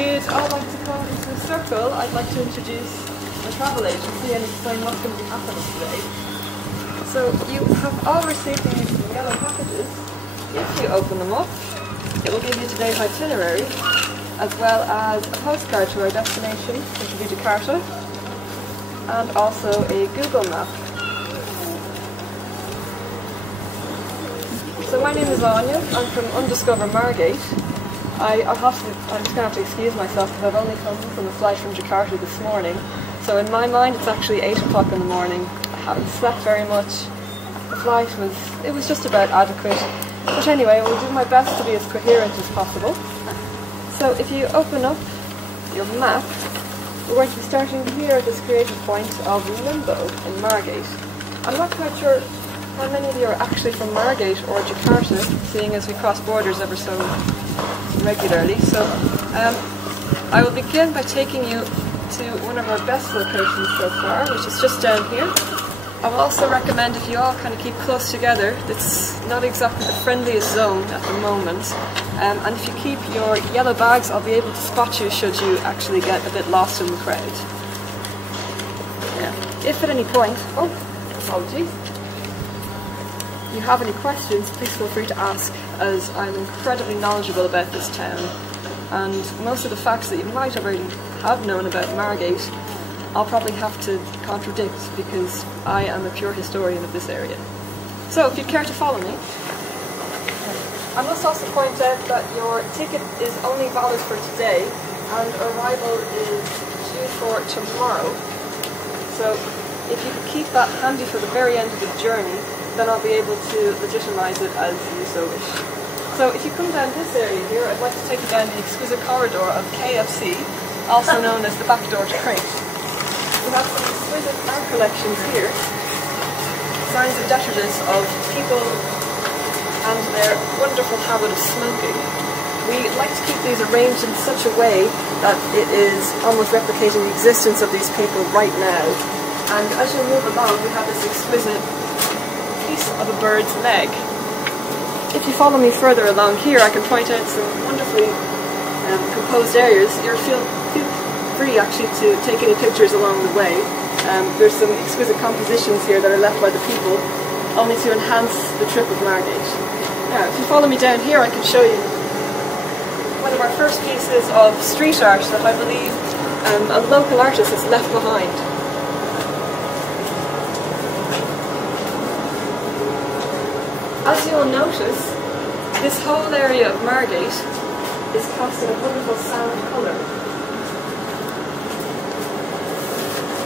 you'd all like to come into a circle, I'd like to introduce my travel agency and explain what's going to be happening today. So you have all received these yellow packages. If you open them up, it will give you today's itinerary, as well as a postcard to our destination, which will be Jakarta, and also a Google map. So my name is Áine, I'm from UnDiscover Margate. I'm just going to have to excuse myself because I've only come from a flight from Jakarta this morning. So in my mind it's actually 8 o'clock in the morning. I haven't slept very much. The flight was just about adequate. But anyway, I will do my best to be as coherent as possible. So if you open up your map, we're going to be starting here at this creative point of Limbo in Margate. I'm not quite sure how many of you are actually from Margate or Jakarta, seeing as we cross borders ever so regularly. So I will begin by taking you to one of our best locations so far, which is just down here. I will also recommend if you all kind of keep close together. It's not exactly the friendliest zone at the moment, and if you keep your yellow bags, I'll be able to spot you should you actually get a bit lost in the crowd. Yeah. If at any point, apologies, you have any questions, please feel free to ask, as I'm incredibly knowledgeable about this town, and most of the facts that you might already have known about Margate I'll probably have to contradict because I am a pure historian of this area. So if you'd care to follow me. I must also point out that your ticket is only valid for today and arrival is due for tomorrow. So if you could keep that handy for the very end of the journey, then I'll be able to legitimise it as you so wish. So if you come down this area here, I'd like to take you down the exquisite corridor of KFC, also known as the back door to Crate. We have some exquisite art collections here, signs of detritus of people and their wonderful habit of smoking. We like to keep these arranged in such a way that it is almost replicating the existence of these people right now. And as you move along, we have this exquisite piece of a bird's leg. If you follow me further along here, I can point out some wonderfully composed areas. Feel free actually to take any pictures along the way. There's some exquisite compositions here that are left by the people, only to enhance the trip of Margate. Now, if you follow me down here, I can show you one of our first pieces of street art that I believe a local artist has left behind. As you'll notice, this whole area of Margate is cast in a wonderful sand colour.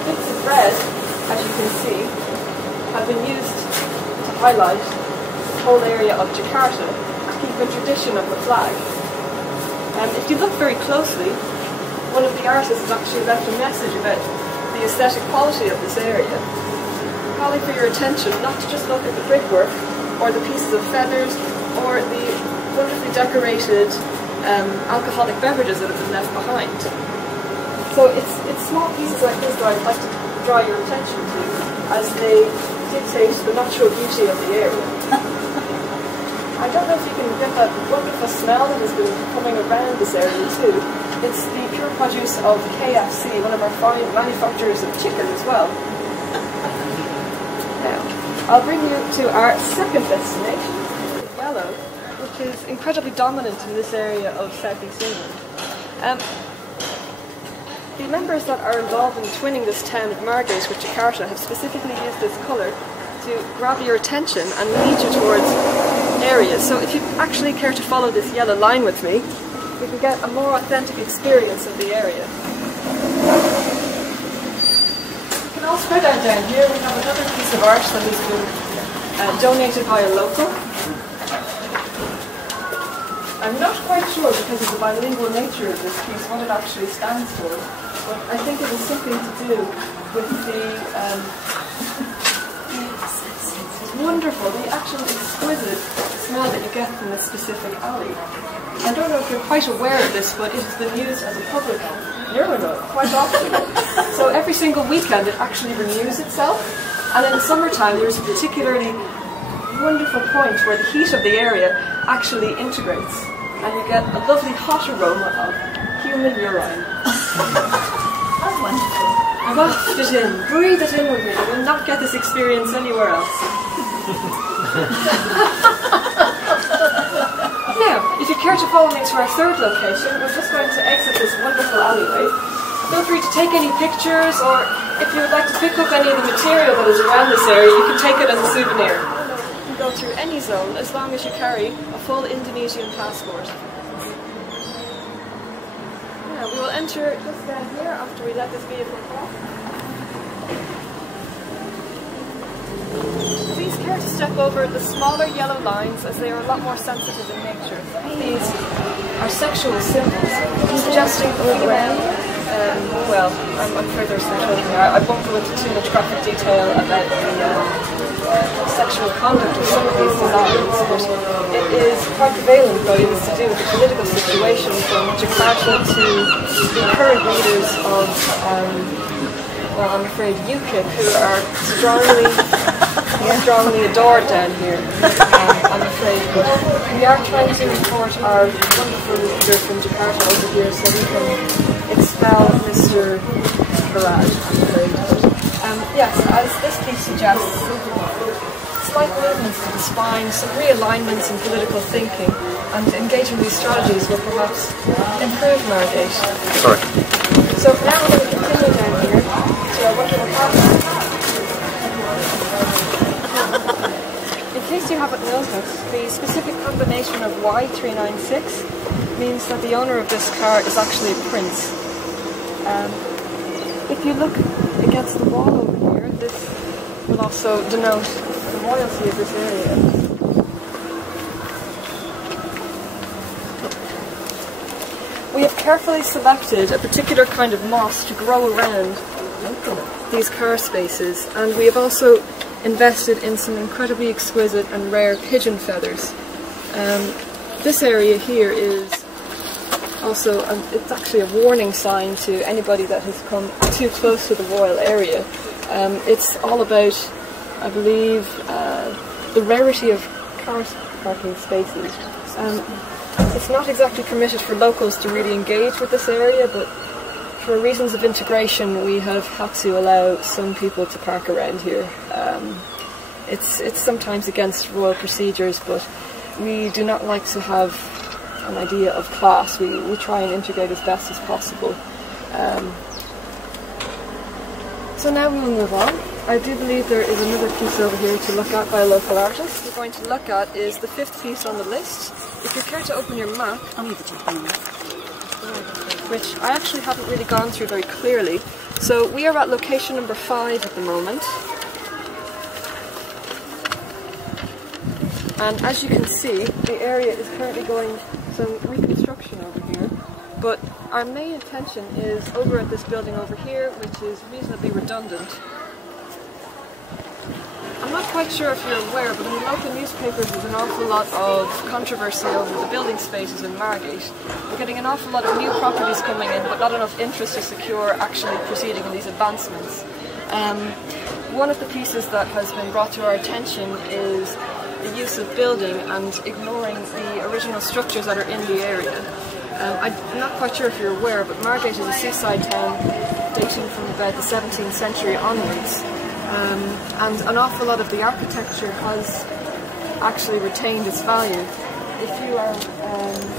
Bits of red, as you can see, have been used to highlight the whole area of Jakarta, to keep a tradition of the flag. If you look very closely, one of the artists has actually left a message about the aesthetic quality of this area, calling for your attention not to just look at the brickwork, or the pieces of feathers, or the wonderfully decorated alcoholic beverages that have been left behind. So it's small pieces like this that I'd like to draw your attention to, as they dictate the natural beauty of the area. I don't know if you can get that wonderful smell that has been coming around this area too. It's the pure produce of KFC, one of our fine manufacturers of chicken as well. Now, I'll bring you to our second destination, yellow, which is incredibly dominant in this area of southeast England. The members that are involved in twinning this town of Margate with Jakarta have specifically used this colour to grab your attention and lead you towards areas. So if you actually care to follow this yellow line with me, we can get a more authentic experience of the area. You can also go down here, we have another piece of art that has been donated by a local. I'm not quite sure, because of the bilingual nature of this piece, what it actually stands for, but I think it has something to do with the wonderful, the actual exquisite smell that you get from this specific alley. I don't know if you're quite aware of this, but it has been used as a public urinal quite often. So every single weekend it actually renews itself, and in the summertime there's a particularly wonderful point where the heat of the area actually integrates, and you get a lovely hot aroma of human urine. That's wonderful. Waft it in, breathe it in with me. You will not get this experience anywhere else. Now, if you care to follow me to our third location, we're just going to exit this wonderful alleyway. Feel free to take any pictures, or if you would like to pick up any of the material that is around this area, you can take it as a souvenir. You can go through any zone as long as you carry a full Indonesian passport. Now, we will enter just down here after we let this vehicle pass. Please care to step over the smaller yellow lines, as they are a lot more sensitive in nature. These are sexual symbols, suggesting well, I'm afraid there's some children here. I won't go into too much graphic detail about the sexual conduct of some of these designs, but it is quite prevalent, though it is to do with the political situation from Jakarta to the current leaders of, well, I'm afraid UKIP, who are strongly adored down here, I'm afraid. But we are trying to import our wonderful leader from Jakarta over here so we can expel Mr. Farage, I'm afraid. Yes, as this piece suggests, slight movements to the spine, some realignments in political thinking, and engaging these strategies will perhaps improve Margate. Sorry. So now we're going to continue down here to our wonderful apartment. In case you haven't noticed, the specific combination of Y396 means that the owner of this car is actually a prince. If you look against the wall over here, this will also denote the royalty of this area. We have carefully selected a particular kind of moss to grow around these car spaces, and we have also invested in some incredibly exquisite and rare pigeon feathers. This area here is also, it's actually a warning sign to anybody that has come too close to the royal area. It's all about, I believe, the rarity of car parking spaces. It's not exactly permitted for locals to really engage with this area, but for reasons of integration we have had to allow some people to park around here. It's sometimes against royal procedures, but we do not like to have an idea of class. We try and integrate as best as possible. So now we will move on. I do believe there is another piece over here to look at by a local artist. What we're going to look at is the 5th piece on the list. If you care to open your map, which I actually haven't really gone through very clearly. So we are at location number 5 at the moment. And as you can see, the area is currently going some reconstruction over here. But our main intention is over at this building over here, which is reasonably redundant. I'm not quite sure if you're aware, but in the local newspapers there's an awful lot of controversy over the building spaces in Margate. We're getting an awful lot of new properties coming in, but not enough interest to secure actually proceeding in these advancements. One of the pieces that has been brought to our attention is the use of building and ignoring the original structures that are in the area. I'm not quite sure if you're aware, but Margate is a seaside town dating from about the 17th century onwards. And an awful lot of the architecture has actually retained its value. If you are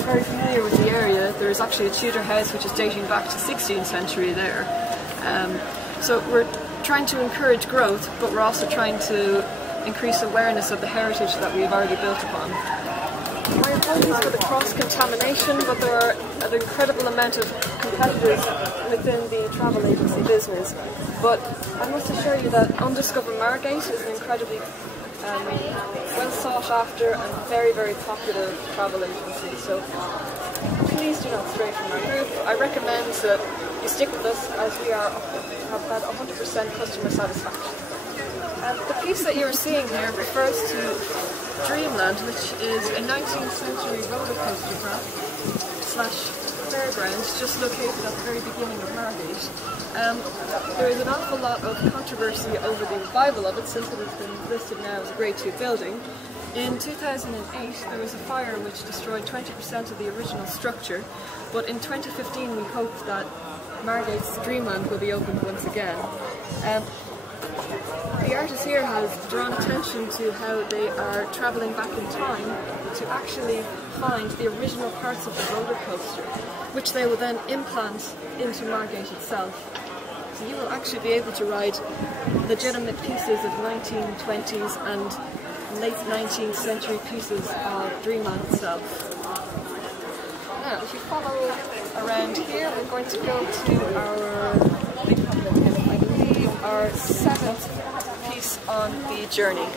very familiar with the area, there is actually a Tudor house which is dating back to 16th century there. So we're trying to encourage growth, but we're also trying to increase awareness of the heritage that we've already built upon. My apologies for the cross-contamination, but there are an incredible amount of competitors within the travel agency business. But I must assure you that UnDiscover Margate is an incredibly well sought after and very, very popular travel agency. So please do not stray from our group. I recommend that you stick with us, as we have had 100% customer satisfaction. The piece that you're seeing here refers to Dreamland, which is a 19th century roller coaster craft / fairground just located at the very beginning of Margate. There is an awful lot of controversy over the revival of it since it has been listed now as a Grade 2 building. In 2008 there was a fire which destroyed 20% of the original structure, but in 2015 we hope that Margate's Dreamland will be opened once again. The artist here has drawn attention to how they are travelling back in time to actually find the original parts of the roller coaster, which they will then implant into Margate itself. So you will actually be able to ride legitimate pieces of 1920s and late 19th century pieces of Dreamland itself. Now, if you follow around here, we're going to go to our 7th piece on the journey.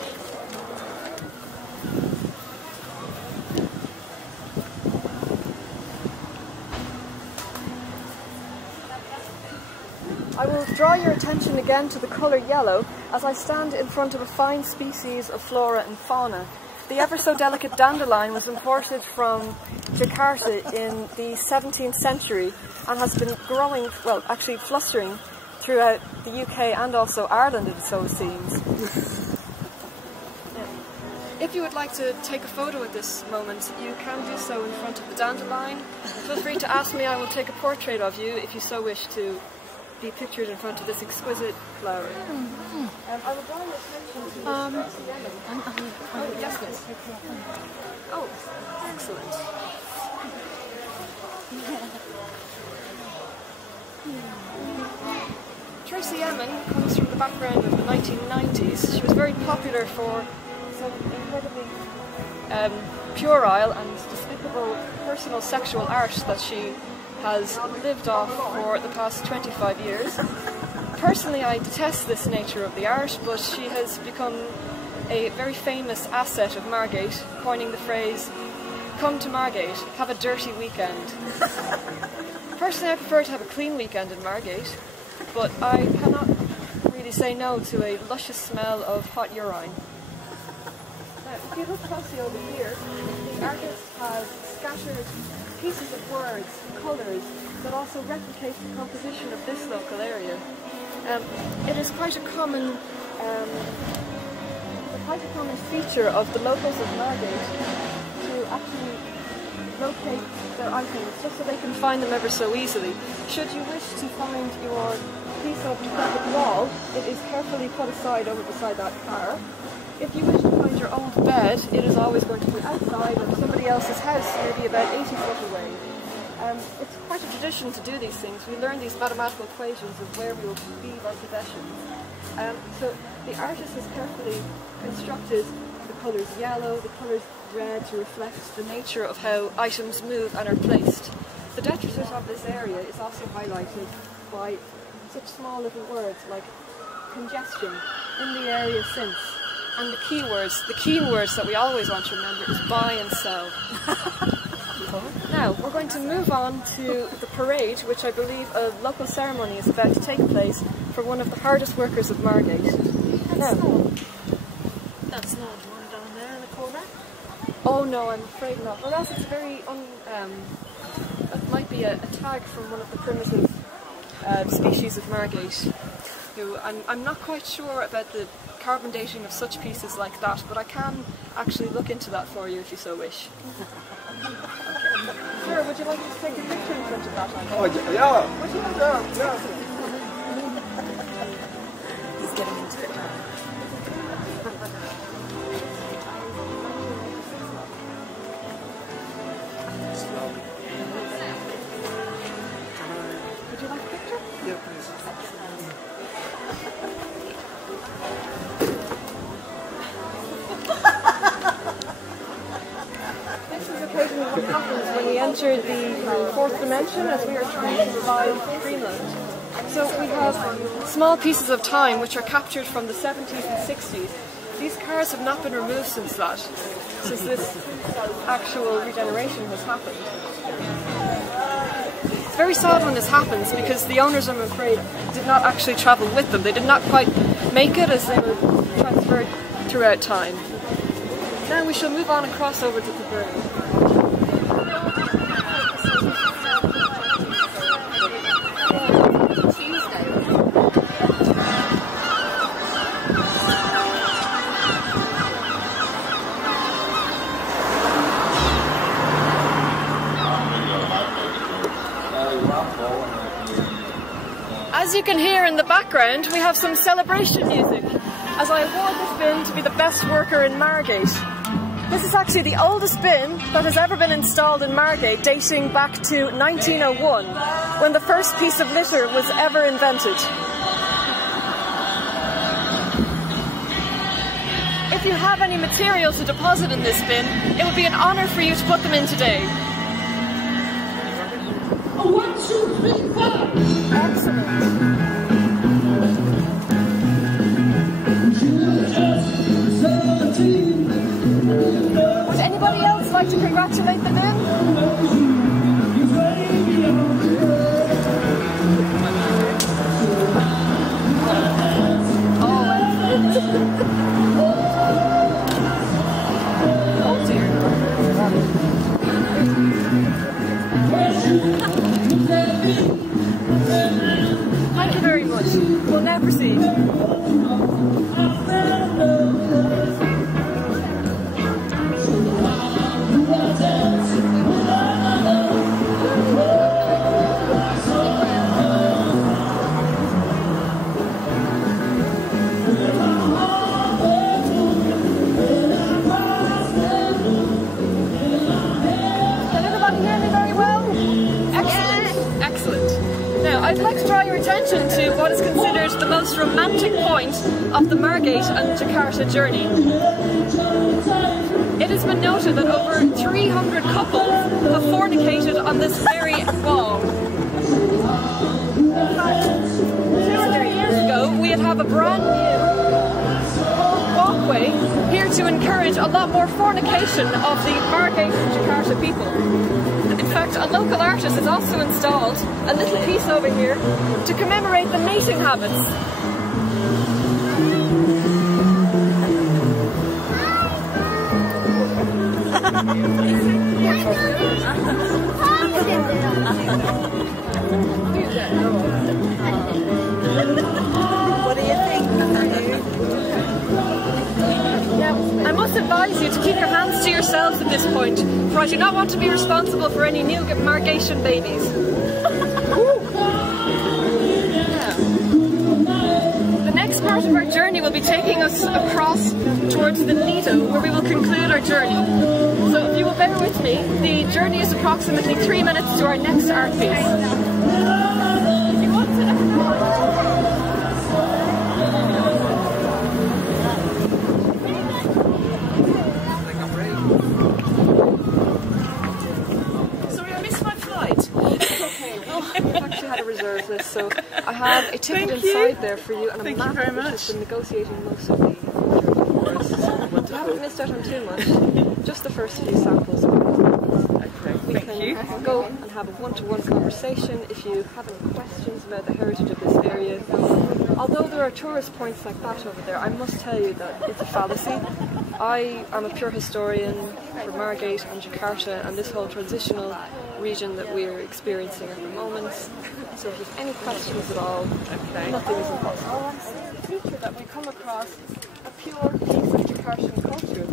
I will draw your attention again to the colour yellow as I stand in front of a fine species of flora and fauna. The ever so delicate dandelion was imported from Jakarta in the 17th century and has been growing, well, actually flustering throughout the UK and also Ireland, it so seems. If you would like to take a photo at this moment, you can do so in front of the dandelion. Feel free to ask me, I will take a portrait of you if you so wish to be pictured in front of this exquisite flower. I will draw your attention to this Oh, yes, miss. Oh, excellent. Tracy Emin comes from the background of the 1990s. She was very popular for some incredibly puerile and despicable personal sexual art that she has lived off for the past 25 years. Personally, I detest this nature of the art, but she has become a very famous asset of Margate, coining the phrase, "Come to Margate, have a dirty weekend." Personally, I prefer to have a clean weekend in Margate, but I cannot really say no to a luscious smell of hot urine. Now, if you look closely over here, the artist has scattered pieces of words, colours, that also replicate the composition of this local area. It is quite a common feature of the locals of Margate to actually locate their items just so they can find them ever so easily. Should you wish to find your piece of decrepit wall, it is carefully put aside over beside that car. If you wish to find your old bed, it is always going to be outside of somebody else's house, maybe about 80 foot away. It's quite a tradition to do these things. We learn these mathematical equations of where we will leave our possessions. So the artist has carefully constructed the colours yellow, the colours red to reflect the nature of how items move and are placed. The detritus of this area is also highlighted by such small little words like congestion, in the area since, and the key words that we always want to remember is buy and sell. Now, we're going to move on to the parade, which I believe a local ceremony is about to take place for one of the hardest workers of Margate. That's not one down there in the corner. Oh no, I'm afraid not. Well, that's very that might be a tag from one of the primitive species of Margate. Who I'm not quite sure about the carbon dating of such pieces like that, but I can actually look into that for you if you so wish. Sure, would you like to take a picture in front of that? Oh, yeah. Would you like to? Yeah. He's getting into it now. Would you like a picture? Yeah, please. This is occasionally what happens when we enter the fourth dimension as we are trying to revive Dreamland. So we have small pieces of time which are captured from the 70s and 60s. These cars have not been removed since that, since this actual regeneration has happened. It's very sad when this happens because the owners, I'm afraid, did not actually travel with them. They did not quite make it as they were transferred throughout time. Now we shall move on and cross over to the bird. can hear in the background, we have some celebration music, as I award this bin to be the best worker in Margate. This is actually the oldest bin that has ever been installed in Margate, dating back to 1901, when the first piece of litter was ever invented. If you have any material to deposit in this bin, it would be an honour for you to put them in today. 1, 2, 3, 4. Excellent. Would anybody else like to congratulate the bin? Oh dear. Thank you very much. We'll now proceed. I'd like to draw your attention to what is considered the most romantic point of the Margate and Jakarta journey. It has been noted that over 300 couples have fornicated on this very wall. In fact, 2 or 3 years ago, we'd have a brand new walkway here to encourage a lot more fornication of the Margate and Jakarta people. In fact, a local artist has also installed a little piece over here to commemorate the mating habits. What do you think? I must advise you to keep your hands to yourselves at this point, for I do not want to be responsible for any new Margatian babies. The next part of our journey will be taking us across towards the Lido, where we will conclude our journey. So if you will bear with me, the journey is approximately 3 minutes to our next art piece. So I have a ticket inside there for you and a map which has been negotiating most of the for us. You haven't missed out on too much, just the first few samples. We can go and have a one-to-one conversation if you have any questions about the heritage of this area. Although there are tourist points like that over there, I must tell you that it's a fallacy. I am a pure historian for Margate and Jakarta and this whole transitional region that we're experiencing at the moment. So if there's any questions at all, nothing is impossible. The feature that we come across is a pure piece of Jakartan culture.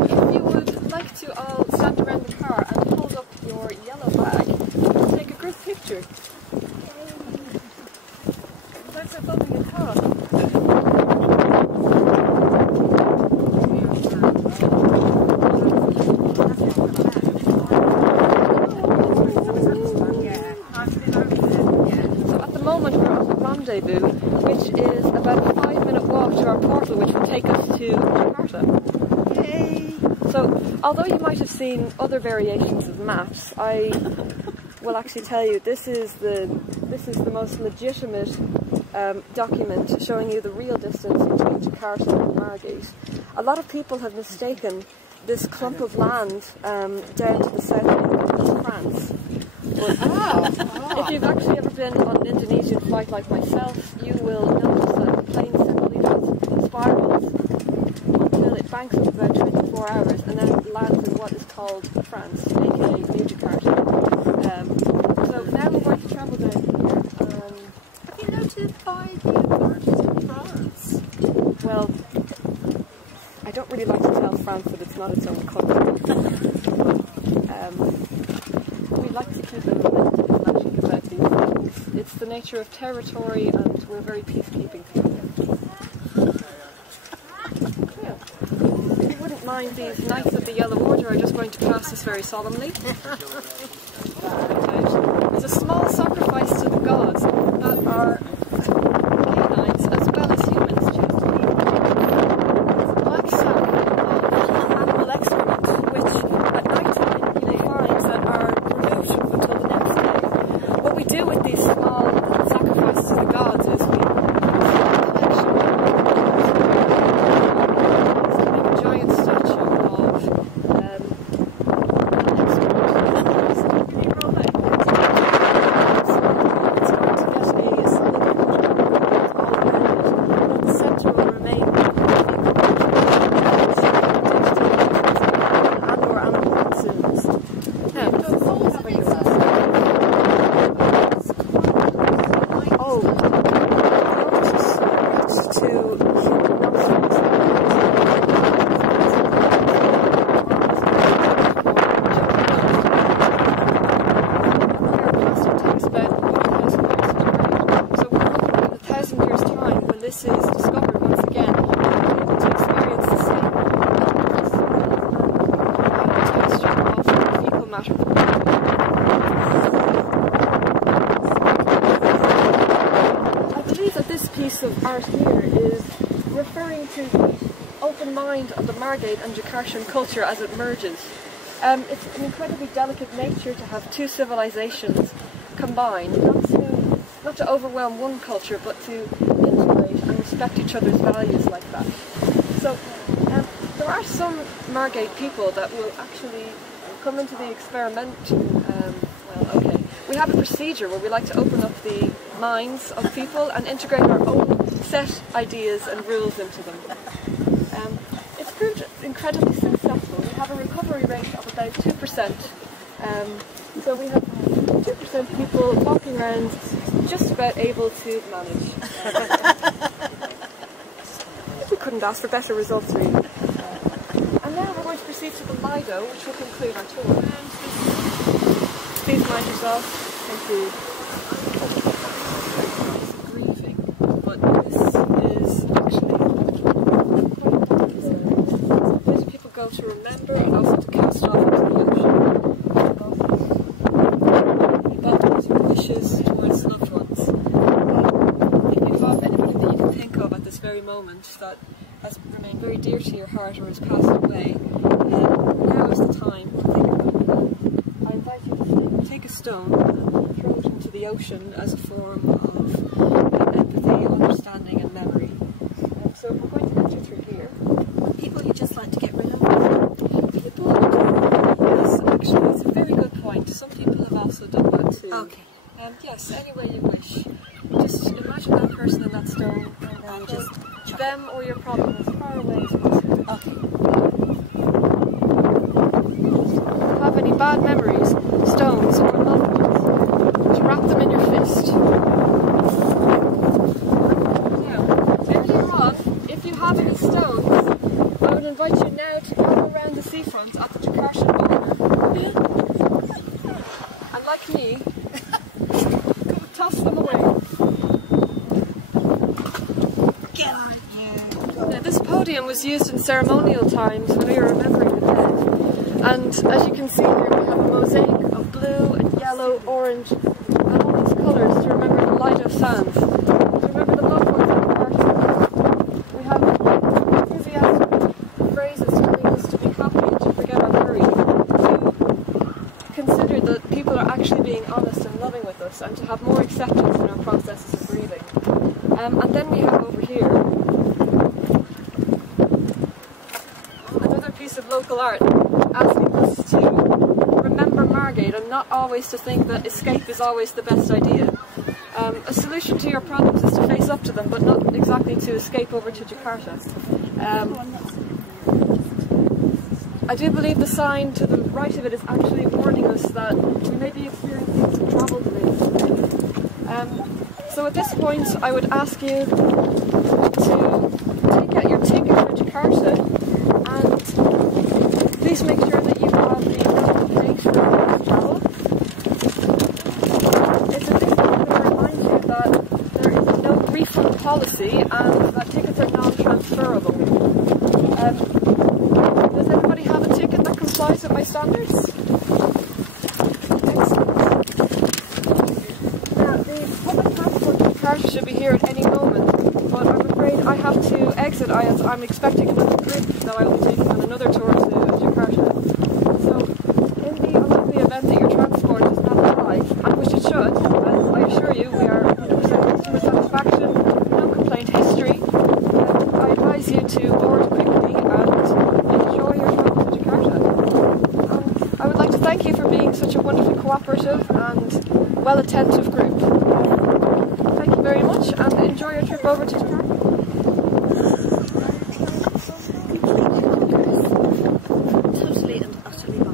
If you would like to all stand around the car and hold up your yellow bag and take a group picture. Thanks for filming your car. Which is about a 5-minute walk to our portal, which will take us to Jakarta. Yay! So, although you might have seen other variations of maps, I will actually tell you this is the most legitimate document showing you the real distance between Jakarta and Margate. A lot of people have mistaken this clump of land down to the south as France. But if you've actually ever been on an Indonesian flight like myself, you will notice that the plane simply just spirals until it banks up about 24 hours and then it lands in what is called France, aka New Jakarta. So now we're going to travel down here. Have you notified the authorities in France? Well, I don't really like to tell France that it's not its own country. We like to keep a limited information about these things. it's the nature of territory, and we're very peacekeeping people. Yeah. If you wouldn't mind, these Knights of the Yellow Order are just going to pass this very solemnly. There's a small sacrifice to the gods that are canines as well as humans choose to eat. It's a black sack of animal excrement, which at night time you may find that are removed until the next day. What we do with these small sacrifices to the gods is we collection to make a giant statue of this is discovered once again, we'll be able to experience the same texture of fecal matter. I believe that this piece of art here is referring to the open mind of the Margate and Jakartan culture as it merges. It's an incredibly delicate nature to have two civilizations combined, not to overwhelm one culture, but to integrate and respect each other's values like that. So there are some Margate people that will actually come into the experiment. We have a procedure where we like to open up the minds of people and integrate our own set ideas and rules into them. It's proved incredibly successful. We have a recovery rate of about 2%. So we have 2% people walking around just about able to manage. We couldn't ask for better results, really. And now we're going to proceed to the Lido, which will conclude our tour. Please mind yourself. Thank you. Grieving, but this is actually quite important. People go to remember and also to cast off into the ocean. Wishes towards loved ones. If you have anybody that you can think of at this very moment that has remained very dear to your heart or has passed away, now is the time to think about it. I invite you to take a stone and throw it into the ocean as a form of empathy, understanding and memory. So we're going to enter through here. People you just like to get rid of? People, yes, actually it's a very good point. Some people have also done that too. Okay. Yes, any way you wish. Just imagine that person and that stone and just them or your problem as far away as possible. Okay. Have any bad memories, stones or loved ones, to wrap them in your fist. Now, earlier on, if you have any stones, I would invite you now to gather around the seafront at the Jakarta border. And like me, toss them away. Get on here. Now, this podium was used in ceremonial times when we were remembering the dead. And as you can see here, we have a mosaic of blue and yellow, orange, and all these colours to remember the Lido sands, to remember the loved ones of the party. We have enthusiastic phrases telling us to be happy and to forget our worry, to consider that people are actually being honest and loving with us, and to have more acceptance in our processes of grieving. And then we have over here another piece of local art asking us to remember Margate and not always to think that escape is always the best idea. A solution to your problems is to face up to them, but not exactly to escape over to Jakarta. I do believe the sign to the right of it is actually warning us that we may be experiencing some travel delays today. So at this point I would ask you to take out your ticket for Jakarta and please make sure that you have the page for travel. It's a bit of a reminder and that tickets are non-transferable. Does anybody have a ticket that complies with my standards? Now, the public transport in Jakarta should be here at any moment, but I'm afraid I have to exit as I'm expecting another group that I will be taking on another tour to Jakarta. So, in the unlikely event that your transport does not arrive, and which it should, as I assure you, we are 100% customer satisfaction, no complaint history, I advise you to board quickly and enjoy your travel to Jakarta. I would like to thank you for being such a wonderfully cooperative and well-attentive group. Thank you very much and enjoy your trip over to Jakarta. Totally and utterly wrong.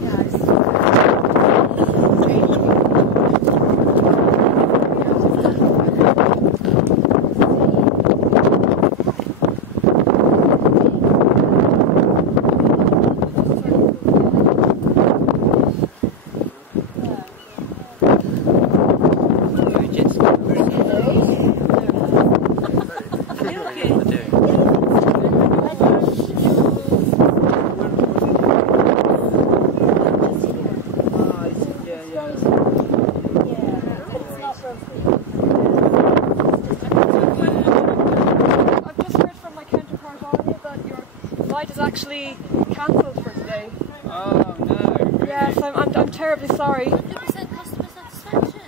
Actually cancelled for today. Oh no. Really? Yes, I'm terribly sorry. 100% customer satisfaction.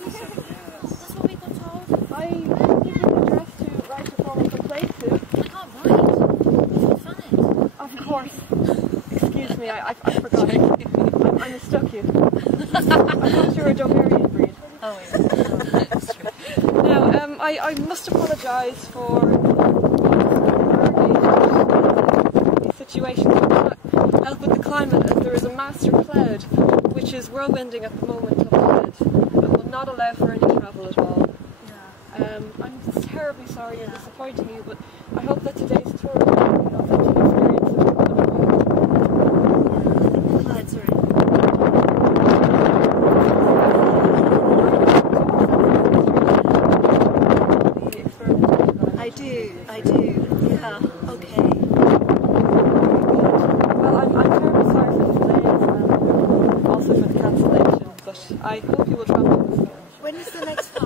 That's what we got told. I give you an address to write a form of complaint to. I can't write. It's funny. Of course. Excuse me, I forgot. I mistook you. I thought you were a Domerian breed. Oh yeah. That's true. Now, I must apologise for situation. I cannot help with the climate as there is a master cloud which is whirlwinding at the moment up ahead and will not allow for any travel at all. Yeah. I'm terribly sorry and disappointing you, but I hope that today's tour will be an authentic experience. The clouds are in. I do. Yeah, okay. Well, I'm terribly sorry for the delays and also for the cancellation, but I hope you will travel with us. When is the next flight?